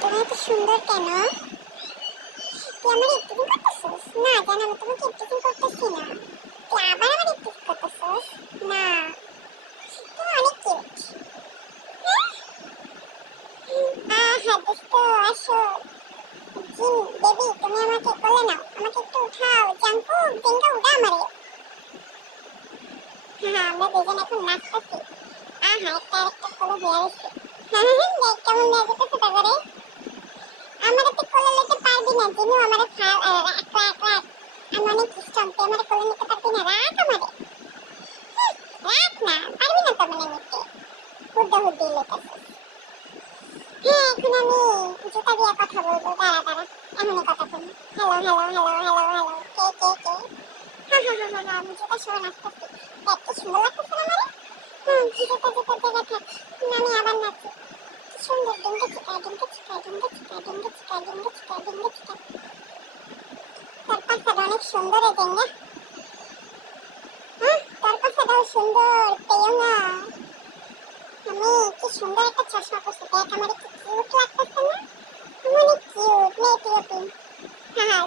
তুমি এত সুন্দর কেন? তুই আমার ইপটিজিং করতেছিস? না জান, আমি তোমাকে ইপটিজিং করতেছি না। তুই আবার আমার ইপটিজিং করতেছিস? না, তুমি অনেক কিউট। হ্যাঁ দোস্ত, আসো। জিন বেবি, তুমি আমাকে কোলে নাও, আমাকে একটু উঠাও। জাঙ্কুক জিঙ্গা উঠা আমারে। হ্যাঁ আমরা দুজন এখন নাচতেছি। একটা কোলে হয়ে গেছে। দেখ কেমন নাচতেছে তারপরে। আমারে তো কোলে নিতে পারবি না জিনু, আমারে একলা একলা আমি অনেক স্ট্রং, তুই আমারে কোলে নিতে পারবি না। রাখ আমারে, রাখ না, পারবি না তো মানে নিতে। হুদ্দা হুদ্দি লেতেছিস। হ্যাঁ এখন আমি জুতা দিয়ে কথা বলবো, দাঁড়া দাঁড়া, এমনই কথা বলবো। Hello hello hello hello hello, কে কে কে? আমি জুতার সময় নাচতেছি। দেখ কি সুন্দর লাগতেছে না আমারে। জুতার জায়গা থাক, আমি আবার নাচি। কি সুন্দর ডিঙ্গে চিকায় ডিঙ্গে চিকায় ডিঙ্গে চিকায় ডিঙ্গে চিকায় ডিঙ্গে চিকায় ডিঙ্গে চিকায়। তোর পাশাটা অনেক সুন্দর এই ডিঙ্গে। তোর পাশাটাও সুন্দর, পেও না। আমি কি সুন্দর একটা চশমা পরছি, দেখ আমার কি কিউট লাগতেছে না? অনেক কিউট, মেয়ে টিওপি। হ্যাঁ